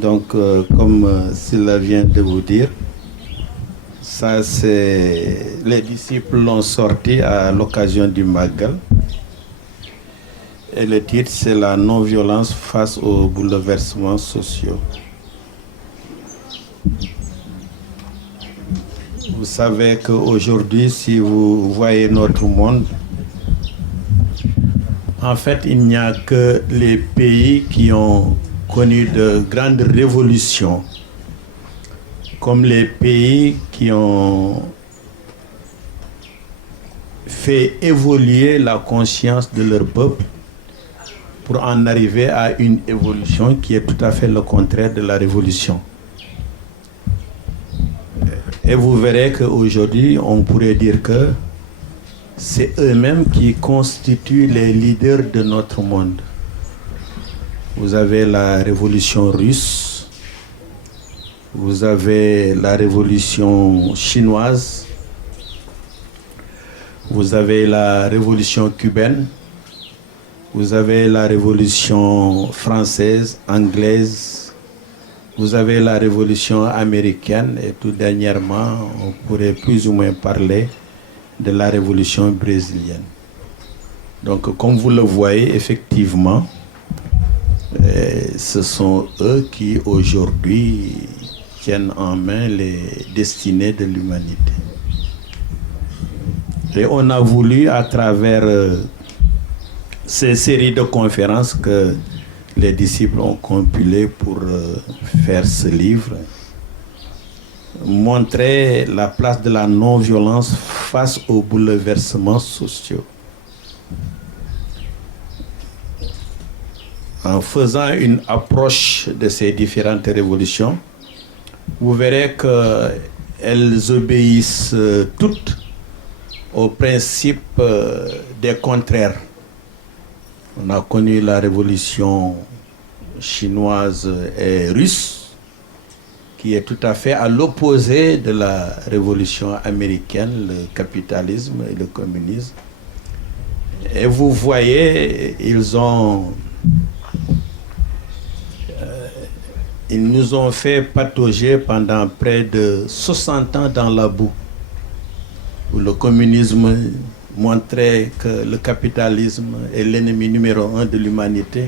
Donc, comme Sylla vient de vous dire, ça c'est les disciples l'ont sorti à l'occasion du Magal. Et le titre c'est la non-violence face aux bouleversements sociaux. Vous savez qu'aujourd'hui, si vous voyez notre monde, en fait, il n'y a que les pays qui ont connu de grandes révolutions, comme les pays qui ont fait évoluer la conscience de leur peuple pour en arriver à une évolution qui est tout à fait le contraire de la révolution. Et vous verrez qu'aujourd'hui, on pourrait dire que c'est eux-mêmes qui constituent les leaders de notre monde. Vous avez la révolution russe, vous avez la révolution chinoise, vous avez la révolution cubaine, vous avez la révolution française, anglaise, vous avez la révolution américaine et tout dernièrement, on pourrait plus ou moins parler de la révolution brésilienne. Donc, comme vous le voyez, effectivement, ce sont eux qui aujourd'hui tiennent en main les destinées de l'humanité. Et on a voulu, à travers ces séries de conférences que les disciples ont compilées pour faire ce livre, montrer la place de la non-violence face aux bouleversements sociaux. En faisant une approche de ces différentes révolutions, vous verrez qu'elles obéissent toutes au principe des contraires. On a connu la révolution chinoise et russe, qui est tout à fait à l'opposé de la révolution américaine, le capitalisme et le communisme. Et vous voyez, ils nous ont fait patauger pendant près de 60 ans dans la boue, où le communisme montrait que le capitalisme est l'ennemi numéro 1 de l'humanité,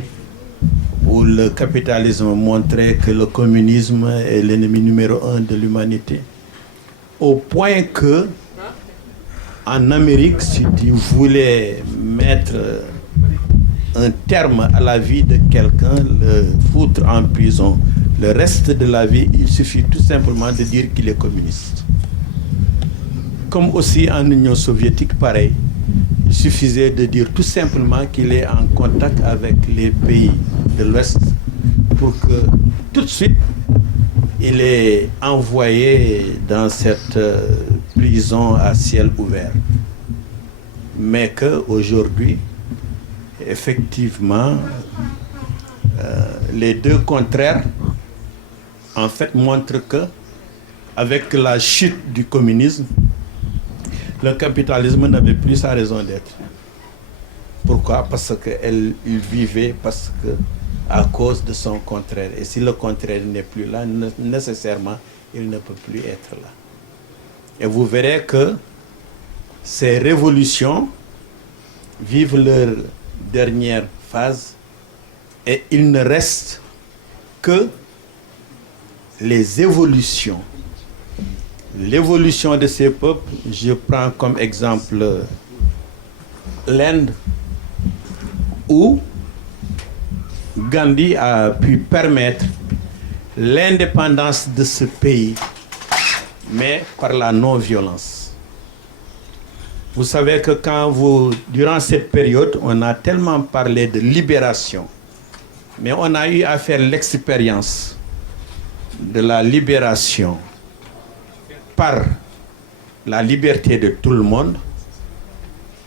où le capitalisme montrait que le communisme est l'ennemi numéro 1 de l'humanité, au point que en Amérique, si tu voulais mettre un terme à la vie de quelqu'un, le foutre en prison le reste de la vie, il suffit tout simplement de dire qu'il est communiste. Comme aussi en Union soviétique, pareil. Il suffisait de dire tout simplement qu'il est en contact avec les pays de l'Ouest pour que tout de suite, il est envoyé dans cette prison à ciel ouvert. Mais qu'aujourd'hui, effectivement, les deux contraires, en fait, montrent que, avec la chute du communisme, le capitalisme n'avait plus sa raison d'être. Pourquoi? Parce qu'il vivait à cause de son contraire. Et si le contraire n'est plus là, nécessairement, il ne peut plus être là. Et vous verrez que ces révolutions vivent leur dernière phase et il ne reste que les évolutions. L'évolution de ces peuples, je prends comme exemple l'Inde, où Gandhi a pu permettre l'indépendance de ce pays, mais par la non-violence. Vous savez que durant cette période, on a tellement parlé de libération, mais on a eu à faire l'expérience de la libération par la liberté de tout le monde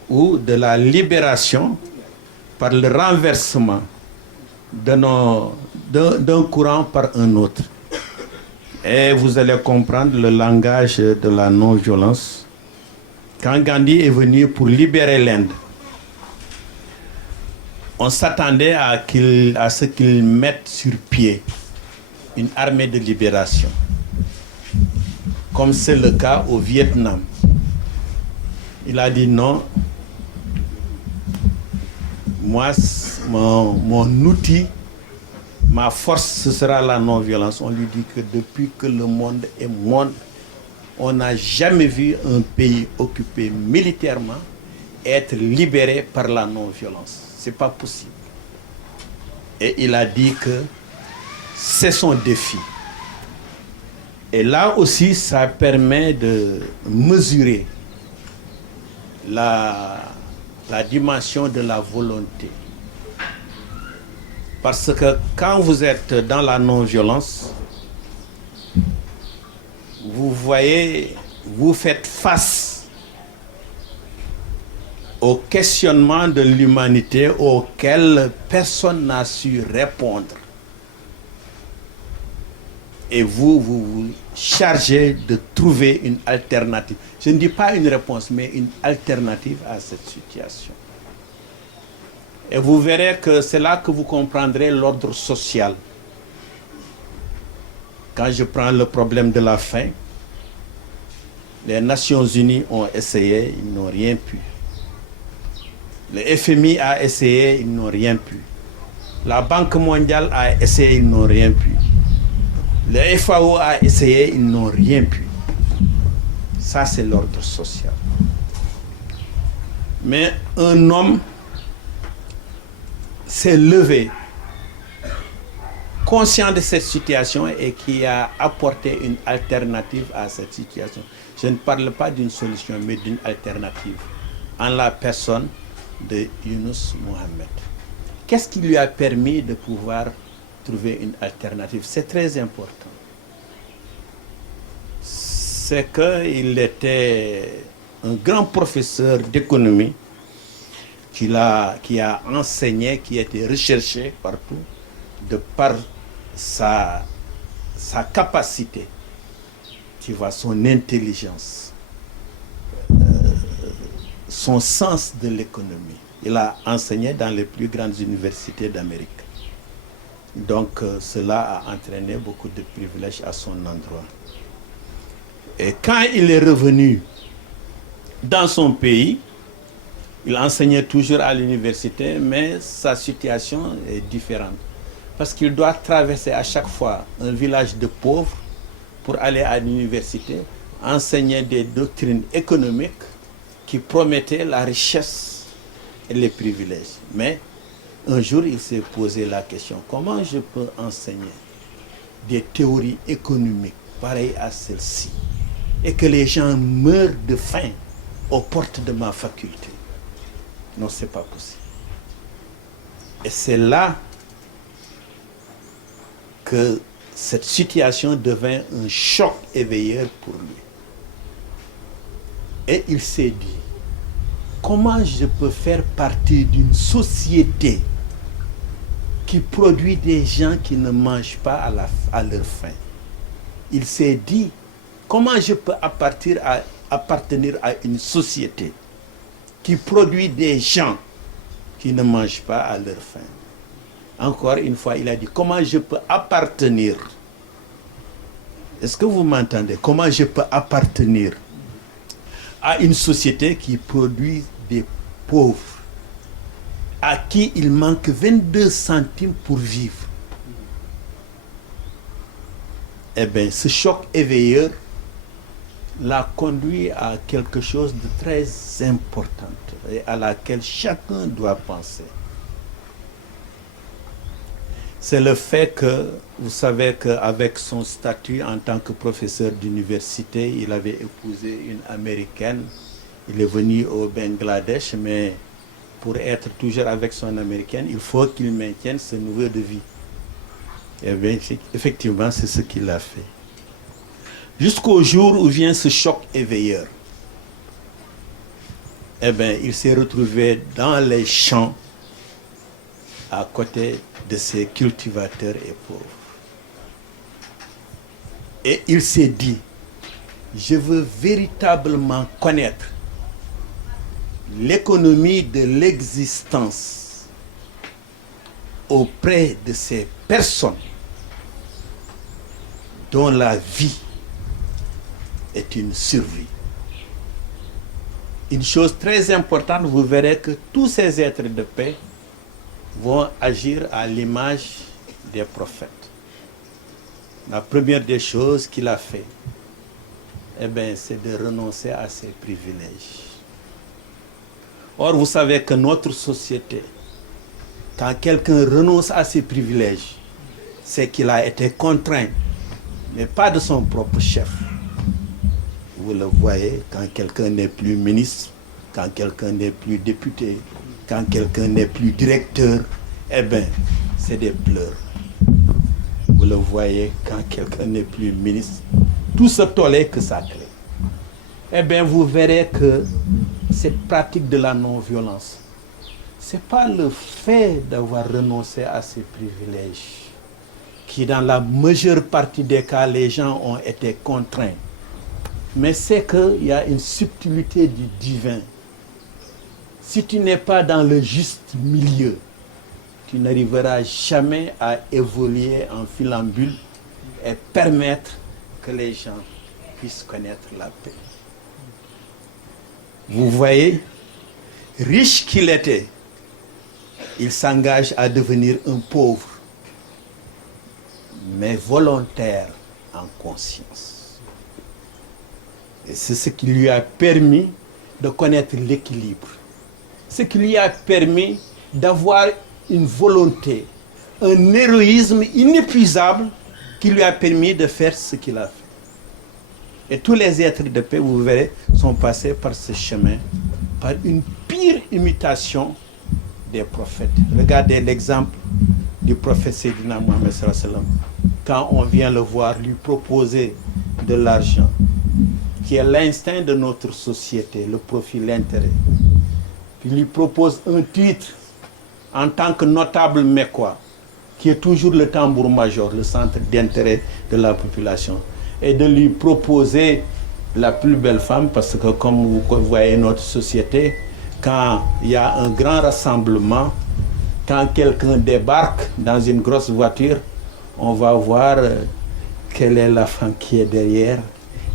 ou de la libération par le renversement d'un courant par un autre. Et vous allez comprendre le langage de la non-violence. Quand Gandhi est venu pour libérer l'Inde, on s'attendait à ce qu'il mette sur pied une armée de libération, comme c'est le cas au Vietnam. Il a dit non, moi, mon outil, ma force, ce sera la non-violence. On lui dit que depuis que le monde est monde, on n'a jamais vu un pays occupé militairement être libéré par la non-violence. Ce n'est pas possible. Et il a dit que c'est son défi. Et là aussi, ça permet de mesurer la dimension de la volonté. Parce que quand vous êtes dans la non-violence, vous voyez, vous faites face au questionnement de l'humanité auquel personne n'a su répondre. Et vous chargez de trouver une alternative. Je ne dis pas une réponse, mais une alternative à cette situation. Et vous verrez que c'est là que vous comprendrez l'ordre social. Quand je prends le problème de la faim, les Nations Unies ont essayé, ils n'ont rien pu. Le FMI a essayé, ils n'ont rien pu. La Banque mondiale a essayé, ils n'ont rien pu. Le FAO a essayé, ils n'ont rien pu. Ça, c'est l'ordre social. Mais un homme s'est levé, conscient de cette situation et qui a apporté une alternative à cette situation. Je ne parle pas d'une solution, mais d'une alternative en la personne de Younous Mohamed. Qu'est-ce qui lui a permis de pouvoir trouver une alternative? C'est très important. C'est qu'il était un grand professeur d'économie qui a enseigné, qui a été recherché partout, de par sa capacité, tu vois, son intelligence, son sens de l'économie. Il a enseigné dans les plus grandes universités d'Amérique. Donc cela a entraîné beaucoup de privilèges à son endroit. Et quand il est revenu dans son pays, il enseignait toujours à l'université, mais sa situation est différente. Parce qu'il doit traverser à chaque fois un village de pauvres pour aller à l'université, enseigner des doctrines économiques qui promettaient la richesse et les privilèges. Mais un jour, il s'est posé la question, comment je peux enseigner des théories économiques pareilles à celles-ci et que les gens meurent de faim aux portes de ma faculté? Non, ce n'est pas possible. Et c'est là que cette situation devint un choc éveilleur pour lui. Et il s'est dit, comment je peux faire partie d'une société qui produit des gens qui ne mangent pas à leur faim? Il s'est dit, comment je peux appartenir à une société qui produit des gens qui ne mangent pas à leur faim? Encore une fois, il a dit, comment je peux appartenir? Est-ce que vous m'entendez? Comment je peux appartenir à une société qui produit des pauvres, à qui il manque 22 centimes pour vivre? Eh bien, ce choc éveilleur l'a conduit à quelque chose de très important et à laquelle chacun doit penser. C'est le fait que, vous savez qu'avec son statut en tant que professeur d'université, il avait épousé une Américaine. Il est venu au Bangladesh, mais pour être toujours avec son Américaine, il faut qu'il maintienne ce niveau de vie. Et bien, effectivement, c'est ce qu'il a fait. Jusqu'au jour où vient ce choc éveilleur. Eh bien, il s'est retrouvé dans les champs à côté de ces cultivateurs et pauvres. Et il s'est dit, je veux véritablement connaître l'économie de l'existence auprès de ces personnes dont la vie est une survie. Une chose très importante, vous verrez que tous ces êtres de paix vont agir à l'image des prophètes. La première des choses qu'il a fait, c'est de renoncer à ses privilèges. Or, vous savez que notre société, quand quelqu'un renonce à ses privilèges, c'est qu'il a été contraint, mais pas de son propre chef. Vous le voyez, quand quelqu'un n'est plus ministre, quand quelqu'un n'est plus député, quand quelqu'un n'est plus directeur, c'est des pleurs. Vous le voyez, quand quelqu'un n'est plus ministre, tout ce tollé que ça crée. Vous verrez que cette pratique de la non-violence, ce n'est pas le fait d'avoir renoncé à ses privilèges, qui dans la majeure partie des cas, les gens ont été contraints. Mais c'est qu'il y a une subtilité du divin. Si tu n'es pas dans le juste milieu, tu n'arriveras jamais à évoluer en filambule et permettre que les gens puissent connaître la paix. Vous voyez, riche qu'il était, il s'engage à devenir un pauvre, mais volontaire en conscience. Et c'est ce qui lui a permis de connaître l'équilibre. Ce qui lui a permis d'avoir une volonté, un héroïsme inépuisable qui lui a permis de faire ce qu'il a fait. Et tous les êtres de paix, vous verrez, sont passés par ce chemin, par une pire imitation des prophètes. Regardez l'exemple du prophète Sayyidina Mohammed sallallahu alayhi wa sallam. Quand on vient le voir lui proposer de l'argent, qui est l'instinct de notre société, le profit, l'intérêt. Puis il lui propose un titre en tant que notable mécois, qui est toujours le tambour-major, le centre d'intérêt de la population, et de lui proposer la plus belle femme, parce que comme vous voyez notre société, quand il y a un grand rassemblement, quand quelqu'un débarque dans une grosse voiture, on va voir quelle est la femme qui est derrière.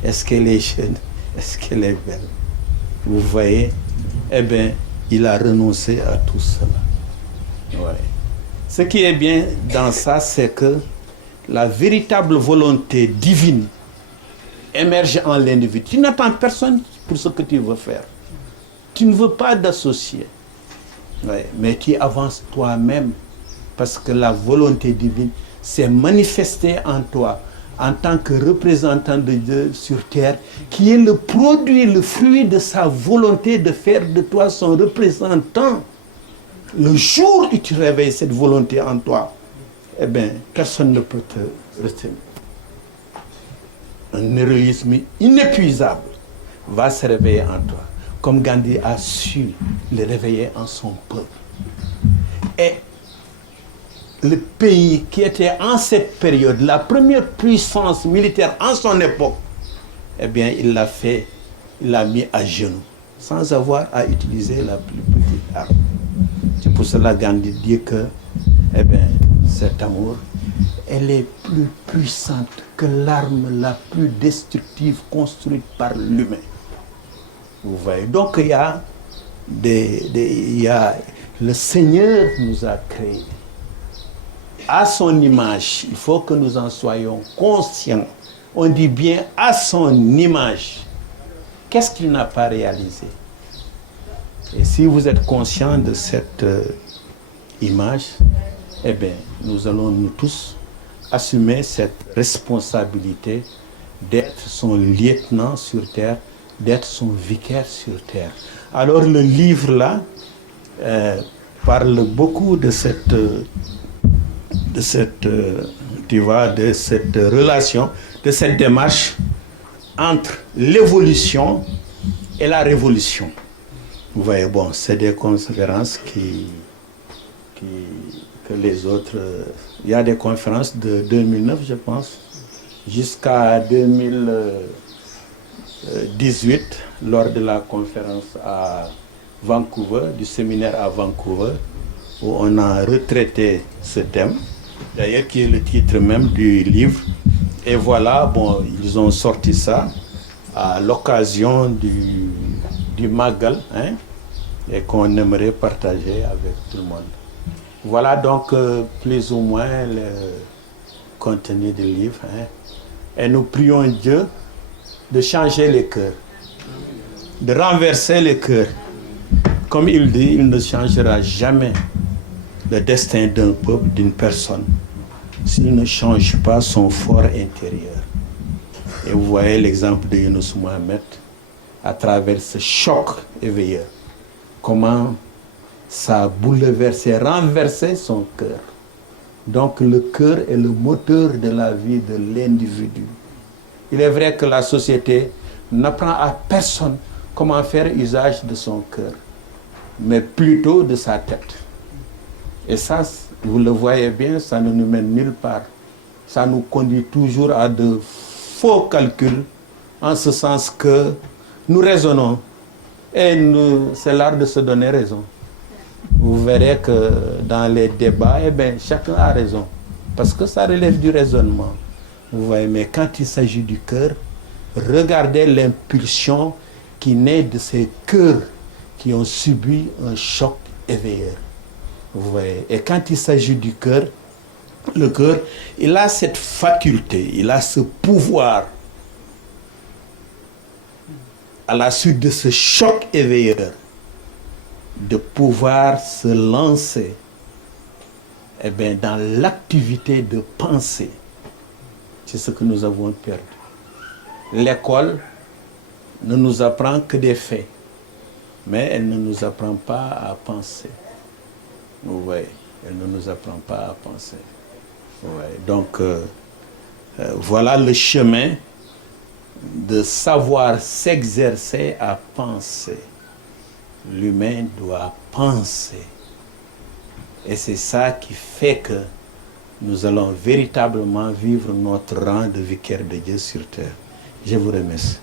Est-ce qu'elle est jeune? Est-ce qu'elle est belle? Vous voyez? Il a renoncé à tout cela. Ouais. Ce qui est bien dans ça, c'est que la véritable volonté divine émerge en l'individu. Tu n'attends personne pour ce que tu veux faire. Tu ne veux pas d'associer. Ouais. Mais tu avances toi-même parce que la volonté divine s'est manifestée en toi en tant que représentant de Dieu sur terre, qui est le produit, le fruit de sa volonté de faire de toi son représentant. Le jour où tu réveilles cette volonté en toi, personne ne peut te retenir. Un héroïsme inépuisable va se réveiller en toi, comme Gandhi a su le réveiller en son peuple. Et le pays qui était en cette période la première puissance militaire en son époque, il l'a fait, il l'a mis à genoux, sans avoir à utiliser la plus petite arme. C'est pour cela que Gandhi dit que cet amour, elle est plus puissante que l'arme la plus destructive construite par l'humain. Vous voyez, donc il y a le Seigneur nous a créés à son image. Il faut que nous en soyons conscients. On dit bien à son image. Qu'est-ce qu'il n'a pas réalisé? Et si vous êtes conscient de cette image, nous allons nous tous assumer cette responsabilité d'être son lieutenant sur terre, d'être son vicaire sur terre. Alors le livre-là parle beaucoup de cette relation, de cette démarche entre l'évolution et la révolution. Vous voyez, c'est des conférences que les autres... Il y a des conférences de 2009, je pense, jusqu'à 2018, lors de la conférence à Vancouver, du séminaire à Vancouver, où on a retraité ce thème, d'ailleurs qui est le titre même du livre, Et voilà, bon, ils ont sorti ça à l'occasion du Magal, hein, et qu'on aimerait partager avec tout le monde. Voilà donc plus ou moins le contenu du livre. Hein. Et nous prions Dieu de changer les cœurs, de renverser les cœurs. Comme il dit, il ne changera jamais le destin d'un peuple, d'une personne, s'il ne change pas son fort intérieur. Et vous voyez l'exemple de Yunus Mohamed à travers ce choc éveilleur. Comment ça a bouleversé, renversé son cœur. Donc le cœur est le moteur de la vie de l'individu. Il est vrai que la société n'apprend à personne comment faire usage de son cœur, mais plutôt de sa tête. Et ça, vous le voyez bien, ça ne nous mène nulle part. Ça nous conduit toujours à de faux calculs, en ce sens que nous raisonnons. Et c'est l'art de se donner raison. Vous verrez que dans les débats, eh bien, chacun a raison. Parce que ça relève du raisonnement. Vous voyez, mais quand il s'agit du cœur, regardez l'impulsion qui naît de ces cœurs qui ont subi un choc éveilleur. Vous voyez, et quand il s'agit du cœur, le cœur, il a cette faculté, il a ce pouvoir, à la suite de ce choc éveilleur, de pouvoir se lancer eh bien, dans l'activité de penser. C'est ce que nous avons perdu. L'école ne nous apprend que des faits, mais elle ne nous apprend pas à penser. Vous voyez, elle ne nous apprend pas à penser. Ouais, donc, voilà le chemin de savoir s'exercer à penser. L'humain doit penser. Et c'est ça qui fait que nous allons véritablement vivre notre rang de vicaire de Dieu sur terre. Je vous remercie.